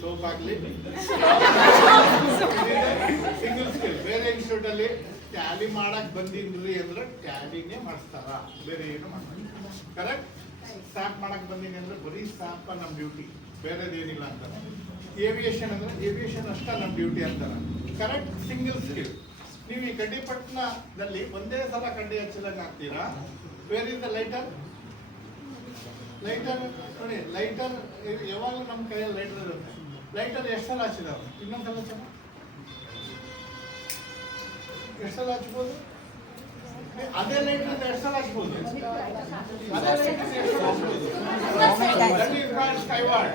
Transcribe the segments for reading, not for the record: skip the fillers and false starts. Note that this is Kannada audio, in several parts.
ಸೋಪ್ ಆಗಲಿ ಸಿಂಗಲ್ ಸ್ಕಿಲ್. ಬೇರೆ ಇನ್ಸ್ಟಿಟ್ಯೂಟ್ ಅಲ್ಲಿ ಟ್ಯಾಲಿ ಮಾಡಕ್ ಬಂದಿದ್ರಿ ಅಂದ್ರೆ ಟ್ಯಾಲಿನೇ ಮಾಡಿಸ್ತಾರ, ಬೇರೆ ಏನು ಮಾಡ್ತಾರೆ. ಕರೆಕ್ಟ್. ಸ್ಟಾಪ್ ಮಾಡಕ್ ಬಂದೀನಿ ಅಂದ್ರೆ ಬರೀ ಸ್ಟಾಪ್ ನಮ್ ಡ್ಯೂಟಿ, ಬೇರೆದೇನಿಲ್ಲ ಅಂತಾರೆ. ಏವಿಯೇಷನ್ ಅಂದ್ರೆ ಏವಿಯೇಷನ್ ಅಷ್ಟ ನಮ್ ಡ್ಯೂಟಿ ಅಂತಾರ. ಕರೆಕ್ಟ್. Single skill. ನೀವು ಈ ಕಡ್ಡಿಪಟ್ಟಣದಲ್ಲಿ ಒಂದೇ ಸಲ ಕಡ್ಡಿ ಹಚ್ಚಿದಂಗೆ ಆಗ್ತೀರಾ. Where is the lighter? Lighter ನೋಡಿ, ಲೈಟರ್ ಯಾವಾಗಲೂ ನಮ್ಮ ಕೈಯಲ್ಲಿ ಲೈಟರ್ ಇರುತ್ತೆ. ಲೈಟರ್ ಎಷ್ಟು ಸಲ ಹಚ್ಚಿದಾವೆ? ಇನ್ನೊಂದ್ಸಲ ಸಲ ಎಷ್ಟು ಸಲ ಹಚ್ಬೋದು? ಅದೇ ಲೈಟರ್ ಎಷ್ಟು ಸಲ ಹಚ್ಬೋದು? ಅದೇ ಲೈಟರ್ ಎಷ್ಟು ಸಲ ಹಚ್ಬೋದು? That is called skyward.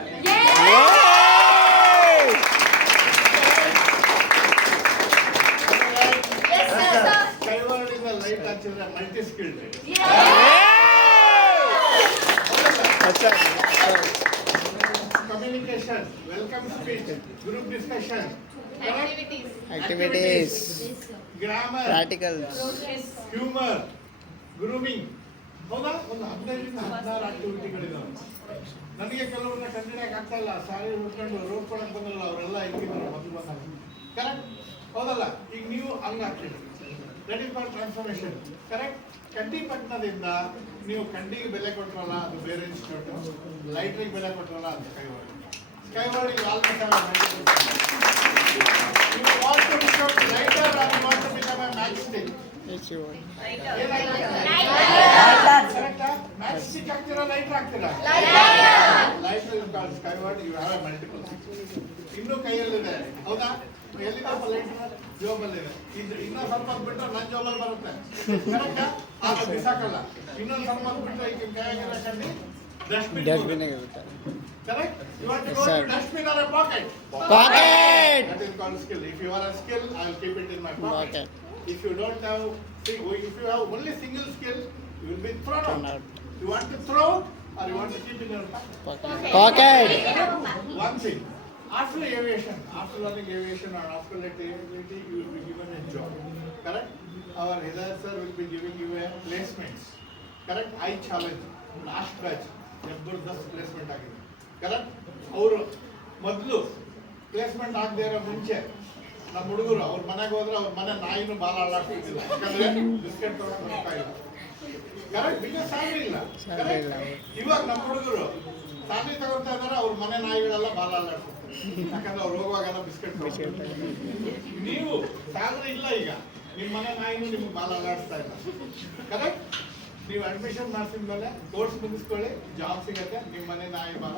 Skyward is a light ಹಚ್ಚಿದ್ರೆ multi skilled. Communication, welcome speech, group discussion, activities, grammar, practicals, humor, grooming. ಹೌದಾ? ಒಂದು 15-16 ಆಕ್ಟಿವಿಟಿಗಳಿದಾವೆ. ನನಗೆ ಕೆಲವ್ರನ್ನ ಕಂಡಿಡಕ್ಕೆ ಆಗ್ತಾ ಇಲ್ಲ, ಸಾರಿ ಹುಡ್ಕೊಂಡು ರೋಡ್ ಕೊಡಕ್ಕೆ ಬಂದಲ್ಲ, ಅವರೆಲ್ಲ ಇಲ್ಲಿದ್ದಾರೆ ಮೊದಲು ಬಂದಾಗ. ಕರೆಕ್ಟ್ ಹೌದಲ್ಲ? ಈಗ ನೀವು ಹಂಗಾಗ್ತೀರಿ. That is called transformation. Correct. ಕಡ್ಡಿಪಟ್ಟಣದಿಂದ ನೀವು ಕಂಡಿಗೆ ಬೆಲೆ ಕೊಟ್ರಲ್ಲ, ಅದು ಬೇರೆ ಇನ್ಸ್ಟಿಟ್ಯೂಟ್. ಲೈಟ್ರಿಗೆ ಬೆಲೆ ಕೊಟ್ರಲ್ಲ, ಅದು skyward. Skyward almost lighter match stick. Match stick ಹಾಕ್ತೀರಾ, ಲೈಟರ್ ಹಾಕ್ತೀರಾ? Lighter is called skyward. You have multiple. ಇನ್ನೂ ಕೈಯಲ್ಲಿದೆ, ಹೌದಾ? ಎಲ್ಲಿದಪ್ಪ ಲೈಟರ್? ಜೋಬಲ್ ಇದೆ. ಇನ್ನೂ ಸ್ವಲ್ಪ ಬಿಟ್ಟರೆ ನನ್ನ ಜೋಬಲ್ ಬರುತ್ತೆ. ಕರೆಕ್ಟಾ? ಆಗ ಬಿಸಾಕಲ್ಲ. ಇನ್ನೊಂದು ಸ್ವಲ್ಪ ಬಿಟ್ಟರೆ ಈಗ ಕೈಯಾಗಿರೋ ಕಂಡು ಡಸ್ಟ್ಬಿನ್ ಇರುತ್ತೆ. Correct? You want to go to dustbin or a pocket? Pocket. That is called skill. If you are a skill, I will keep it in my pocket. If you don't have, see, if you have only single skill, you will be thrown out. You want to throw or you want to keep in your Pocket. One thing. After aviation, after learning aviation or after learning aviation, you will be given a job. Correct? Our Hidayat sir will be giving you a placements. Correct? I challenge. Last batch. ಜಬರ್ದಸ್ತ್ ಪ್ಲೇಸ್ಮೆಂಟ್ ಆಗಿದೆ. ಕರೆಕ್ಟ್. ಅವರು ಮೊದಲು ಪ್ಲೇಸ್ಮೆಂಟ್ ಆಗದೆ ಇರೋ ಮುಂಚೆ ನಮ್ಮ ಹುಡುಗರು ಅವ್ರ ಮನೆಗೆ ಹೋದ್ರೆ ಅವ್ರ ಮನೆ ನಾಯಿನೂ ಬಾಲ ಆಡಾಡ್ತಿದ್ದಿಲ್ಲ, ಯಾಕಂದ್ರೆ ಬಿಸ್ಕೆಟ್ ತಗೊಂಡು ಬರ್ತಾಯಿಲ್ಲ. ಕರೆಕ್ಟ್. ಬಿಕಾಸ್ ಸ್ಯಾಲ್ರಿ ಇಲ್ಲ. ಇವಾಗ ನಮ್ಮ ಹುಡುಗರು ಸ್ಯಾಲ್ರಿ ತಗೊಳ್ತಾ ಇದಾರೆ, ಅವ್ರ ಮನೆ ನಾಯಿಗಳೆಲ್ಲ ಬಾಲ ಆಡಾಡ್ತಾರೆ, ಯಾಕಂದ್ರೆ ಅವ್ರು ಹೋಗುವಾಗೆಲ್ಲ ಬಿಸ್ಕೆಟ್. ನೀವು ಸ್ಯಾಲ್ರಿ ಇಲ್ಲ, ಈಗ ನಿಮ್ಮ ಮನೆ ನಾಯಿನೂ ನಿಮ್ಗೆ ಬಾಲ ಆಡಾಡ್ತಾ ಇಲ್ಲ. ಕರೆಕ್ಟ್. ನೀವು ಅಡ್ಮಿಷನ್ ಮಾಡಿಸಿದ ಮೇಲೆ ಕೋರ್ಸ್ ಮುಗಿಸ್ಕೊಳ್ಳಿ, ಜಾಬ್ ಸಿಗತ್ತೆ, ನಿಮ್ಮ ಮನೆ ನಾಯಿ ಬಾಲ.